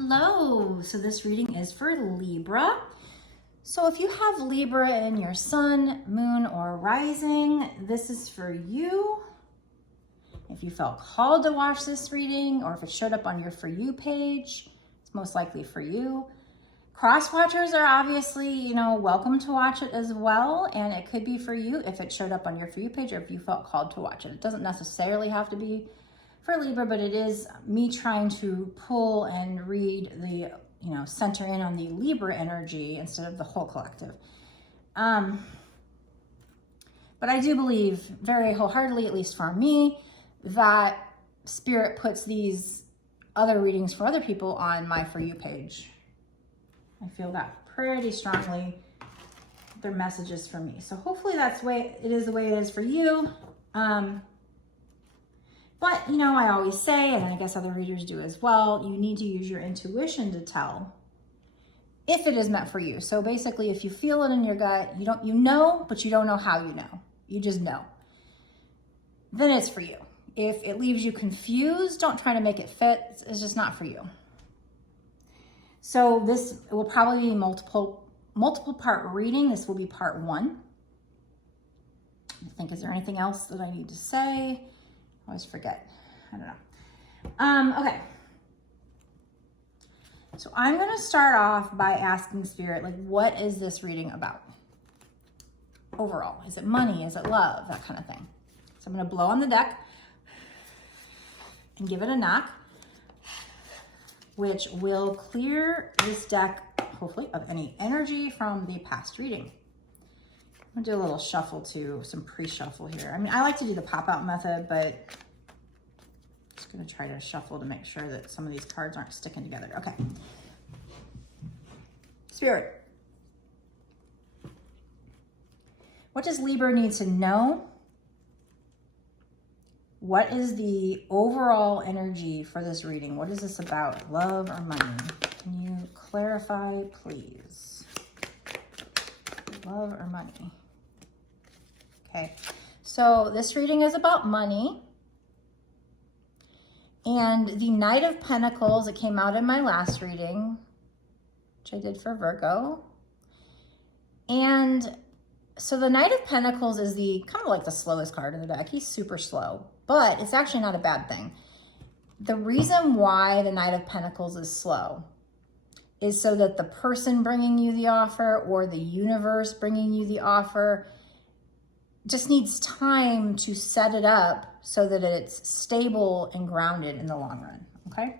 Hello, so this reading is for Libra. So if you have Libra in your sun, moon, or rising, this is for you. If you felt called to watch this reading, or if it showed up on your For You page, it's most likely for you. Cross watchers are obviously, welcome to watch it as well, and it could be for you if it showed up on your For You page or if you felt called to watch it. It doesn't necessarily have to be for Libra, but it is me trying to pull and read the, center in on the Libra energy instead of the whole collective. But I do believe very wholeheartedly, at least for me, that Spirit puts these other readings for other people on my For You page. I feel that pretty strongly. They're messages for me. So hopefully that's the way it is for you. But, I always say, and I guess other readers do as well, you need to use your intuition to tell if it is meant for you. So basically, if you feel it in your gut, you know, but you don't know how you know. You just know. Then it's for you. If it leaves you confused, don't try to make it fit. It's just not for you. So this will probably be multiple part reading. This will be part 1. I think, is there anything else that I need to say? I always forget. I don't know. Okay. So I'm going to start off by asking Spirit, what is this reading about? Overall. Is it money? Is it love? That kind of thing. So I'm going to blow on the deck and give it a knock, which will clear this deck, hopefully, of any energy from the past reading. I'm gonna do a little shuffle too, some pre-shuffle here. I mean, I like to do the pop-out method, but I'm just gonna try to shuffle to make sure that some of these cards aren't sticking together. Okay. Spirit, what does Libra need to know? What is the overall energy for this reading? What is this about? Love or money? Can you clarify, please? Love or money? Okay, so this reading is about money. And the Knight of Pentacles, it came out in my last reading, which I did for Virgo. And so the Knight of Pentacles is kind of like the slowest card in the deck. He's super slow, but it's actually not a bad thing. The reason why the Knight of Pentacles is slow is so that the person bringing you the offer or the universe bringing you the offer just needs time to set it up so that it's stable and grounded in the long run, okay?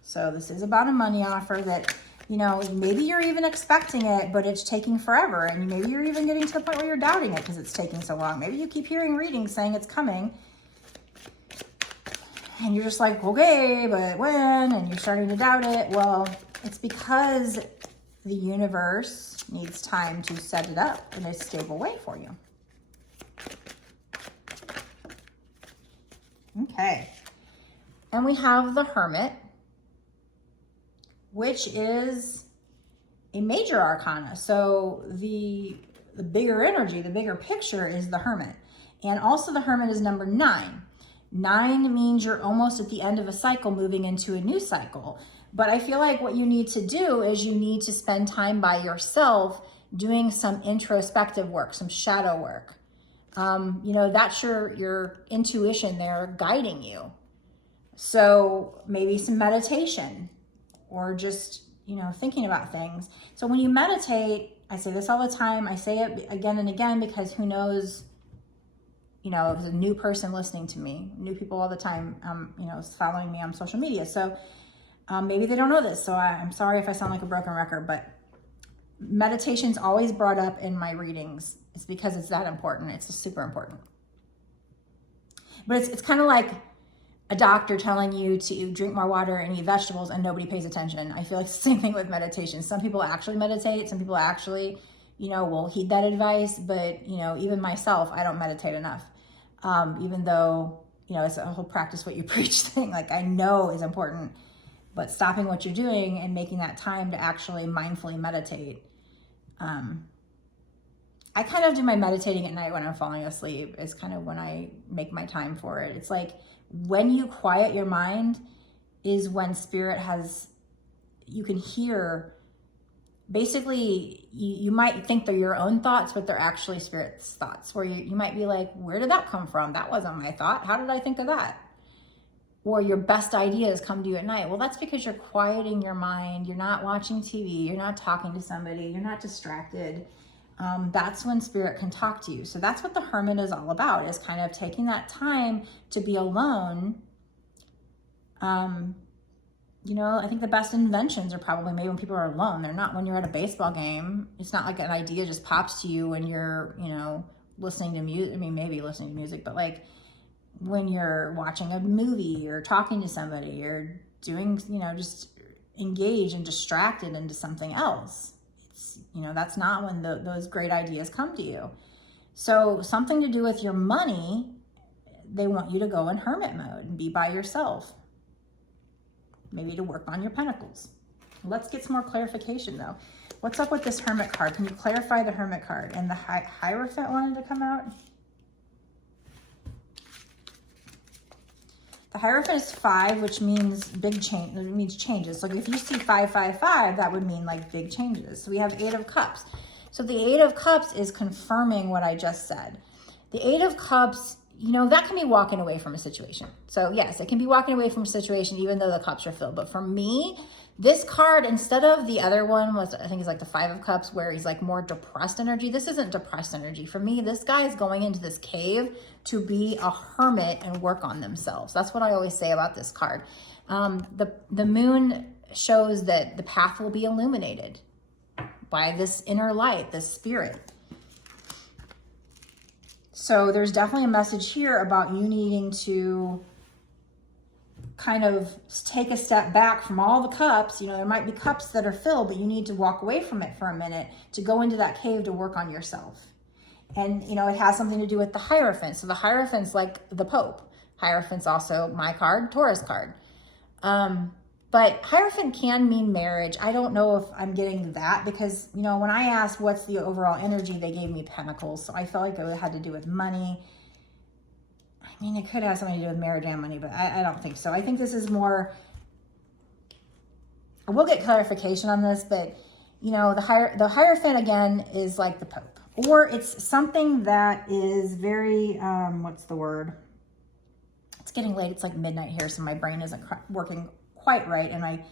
So this is about a money offer that, maybe you're even expecting it, but it's taking forever. And maybe you're even getting to the point where you're doubting it because it's taking so long. Maybe you keep hearing readings saying it's coming. And you're just like, okay, but when? And you're starting to doubt it. Well, it's because the universe needs time to set it up in a stable way for you. Okay. And we have the Hermit, which is a major arcana. So the bigger energy, the bigger picture is the Hermit. And also the Hermit is number 9. 9 means you're almost at the end of a cycle, moving into a new cycle. But I feel like what you need to do is you need to spend time by yourself doing some introspective work, some shadow work. That's your intuition there guiding you. So maybe some meditation or just, thinking about things. So when you meditate, I say this all the time. I say it again and again because who knows, if there's a new person listening to me, new people all the time, following me on social media. So maybe they don't know this. So I'm sorry if I sound like a broken record, but meditation's always brought up in my readings. It's because it's that important. It's super important. But it's kind of like a doctor telling you to drink more water and eat vegetables and nobody pays attention. I feel like it's the same thing with meditation. Some people actually meditate. Some people actually, will heed that advice. But, even myself, I don't meditate enough. Even though, it's a whole practice what you preach thing, I know is important. But stopping what you're doing and making that time to actually mindfully meditate. I kind of do my meditating at night when I'm falling asleep. It's kind of when I make my time for it. It's like when you quiet your mind, is when Spirit has, you can hear, basically, you might think they're your own thoughts, but they're actually Spirit's thoughts, where you might be like, where did that come from? That wasn't my thought. How did I think of that? Or your best ideas come to you at night. Well, that's because you're quieting your mind. You're not watching TV. You're not talking to somebody. You're not distracted. That's when Spirit can talk to you. So that's what the Hermit is all about, is kind of taking that time to be alone. You know, I think the best inventions are probably made when people are alone. They're not when you're at a baseball game. It's not like an idea just pops to you when you're, you know, listening to music. I mean, maybe listening to music, but like when you're watching a movie or talking to somebody or doing, you know, just engaged and distracted into something else. It's, you know, that's not when those great ideas come to you. So something to do with your money, they want you to go in hermit mode and be by yourself. Maybe to work on your pentacles. Let's get some more clarification though. What's up with this Hermit card? Can you clarify the Hermit card? And the Hierophant wanted to come out. The Hierophant is 5, which means big change. It means changes. So if you see 555, that would mean like big changes. So we have 8 of Cups. So the 8 of Cups is confirming what I just said. The 8 of Cups, you know, that can be walking away from a situation. So yes, it can be walking away from a situation even though the cups are filled. But for me, this card, instead of the other one was, I think it's like the 5 of Cups, where he's like more depressed energy. This isn't depressed energy. For me, this guy is going into this cave to be a hermit and work on themselves. That's what I always say about this card. The moon shows that the path will be illuminated by this inner light, this spirit. So there's definitely a message here about you needing to kind of take a step back from all the cups. You know, there might be cups that are filled, but you need to walk away from it for a minute to go into that cave to work on yourself. And, you know, it has something to do with the Hierophant. So the Hierophant's like the Pope. Hierophant's also my card, Taurus card. But Hierophant can mean marriage. I don't know if I'm getting that because, you know, when I asked what's the overall energy, they gave me Pentacles. So I felt like it had to do with money. I mean, it could have something to do with marriage and money, but I don't think so. I think this is more, we'll get clarification on this, but, you know, the Hierophant, again, is like the Pope. Or it's something that is very, what's the word? It's getting late. It's like midnight here, so my brain isn't working quite right, and I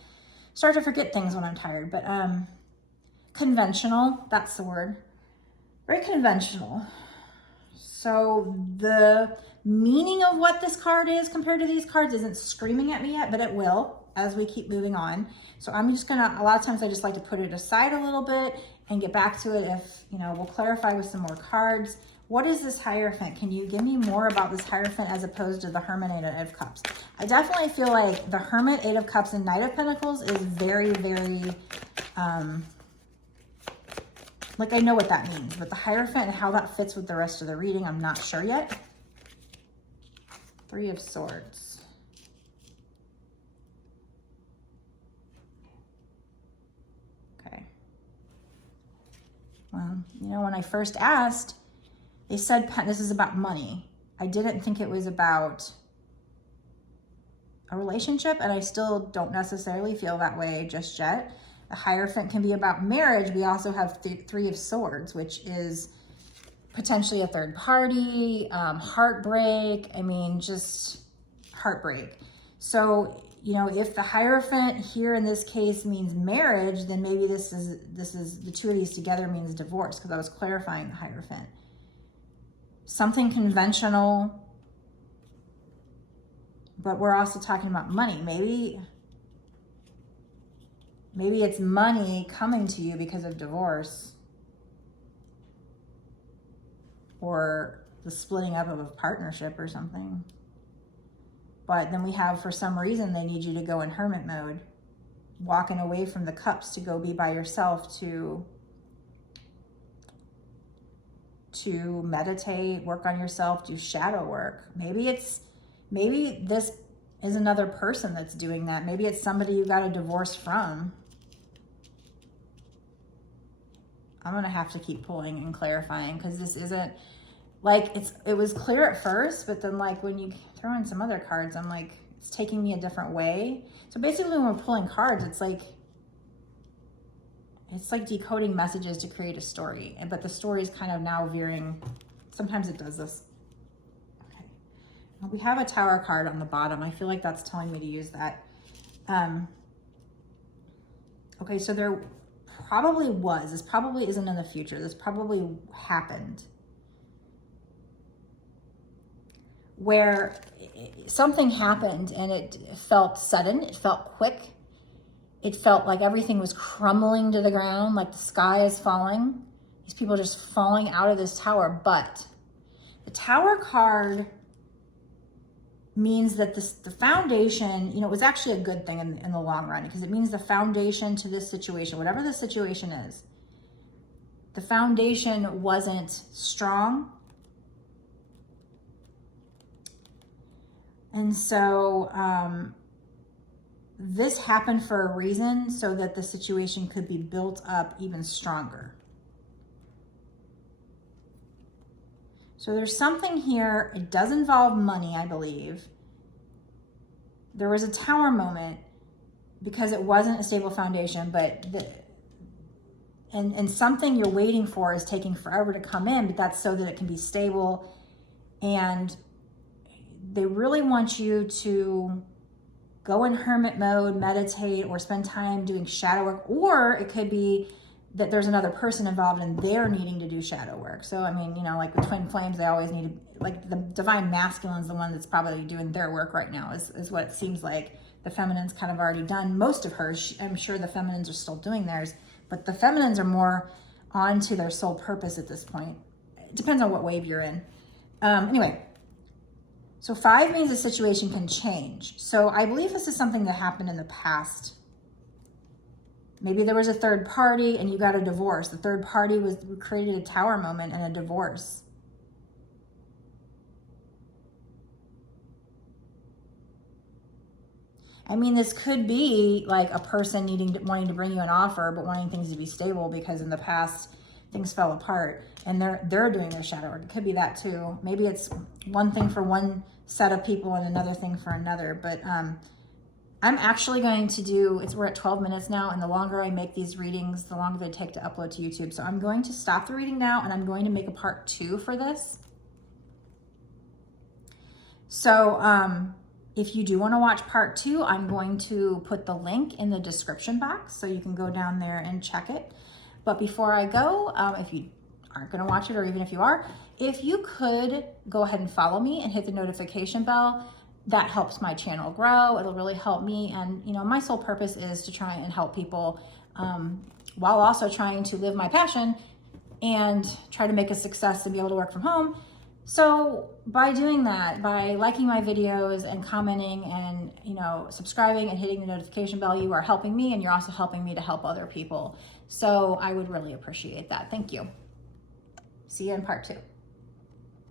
start to forget things when I'm tired, but conventional, that's the word. Very conventional. So the meaning of what this card is compared to these cards isn't screaming at me yet, but it will as we keep moving on. So I'm just gonna, a lot of times I just like to put it aside a little bit and get back to it if, you know, we'll clarify with some more cards. What is this Hierophant? Can you give me more about this Hierophant as opposed to the Hermit, 8 of Cups? I definitely feel like the Hermit, 8 of Cups, and Knight of Pentacles is very, very, like I know what that means. But the Hierophant and how that fits with the rest of the reading, I'm not sure yet. 3 of Swords. Okay. Well, you know, when I first asked, they said this is about money. I didn't think it was about a relationship, and I still don't necessarily feel that way just yet. The Hierophant can be about marriage. We also have 3 of Swords, which is potentially a third party, heartbreak. I mean, just heartbreak. So, you know, if the Hierophant here in this case means marriage, then maybe this is the 2 of these together means divorce, because I was clarifying the Hierophant. Something conventional, but we're also talking about money. Maybe it's money coming to you because of divorce or the splitting up of a partnership or something. But then we have, for some reason, they need you to go in hermit mode, walking away from the cups to go be by yourself, to meditate, work on yourself, do shadow work. Maybe this is another person that's doing that. Maybe it's somebody you got a divorce from. I'm gonna have to keep pulling and clarifying, because this isn't like, it was clear at first, but then like when you throw in some other cards, I'm like, It's taking me a different way. So basically when we're pulling cards, it's like decoding messages to create a story. But the story is kind of now veering. Sometimes it does this. Okay. We have a Tower card on the bottom. I feel like that's telling me to use that. Okay, so there probably was. This probably isn't in the future. This probably happened. Where something happened and it felt sudden, it felt quick, it felt like everything was crumbling to the ground, like the sky is falling. These people are just falling out of this tower. But the Tower card means that the foundation, you know, it was actually a good thing in the long run, because it means the foundation to this situation, whatever the situation is, the foundation wasn't strong. And so this happened for a reason, so that the situation could be built up even stronger. So there's something here. It does involve money, I believe. There was a Tower moment because it wasn't a stable foundation, but and something you're waiting for is taking forever to come in, but that's so that it can be stable. And they really want you to go in hermit mode, meditate, or spend time doing shadow work. Or it could be that there's another person involved and they're needing to do shadow work. So, I mean, you know, like with twin flames, they always need to, like the divine masculine is the one that's probably doing their work right now, is what it seems like. The feminine's kind of already done most of hers. I'm sure the feminines are still doing theirs, but the feminines are more on to their soul purpose at this point. It depends on what wave you're in. Anyway. So 5 means the situation can change. So I believe this is something that happened in the past. Maybe there was a third party and you got a divorce. The third party created a Tower moment and a divorce. I mean, this could be like a person wanting to bring you an offer, but wanting things to be stable because in the past things fell apart, and they're doing their shadow work. It could be that too. Maybe it's one thing for one set of people and another thing for another. But I'm actually going to do, we're at 12 minutes now, and the longer I make these readings, the longer they take to upload to YouTube. So I'm going to stop the reading now, and I'm going to make a part 2 for this. So if you do want to watch part 2, I'm going to put the link in the description box so you can go down there and check it. But before I go, if you aren't going to watch it, or even if you are, if you could go ahead and follow me and hit the notification bell, that helps my channel grow. It'll really help me. And, you know, my sole purpose is to try and help people while also trying to live my passion and try to make a success and be able to work from home. So by doing that, by liking my videos and commenting and, you know, subscribing and hitting the notification bell, you are helping me, and you're also helping me to help other people. So I would really appreciate that. Thank you. See you in part 2.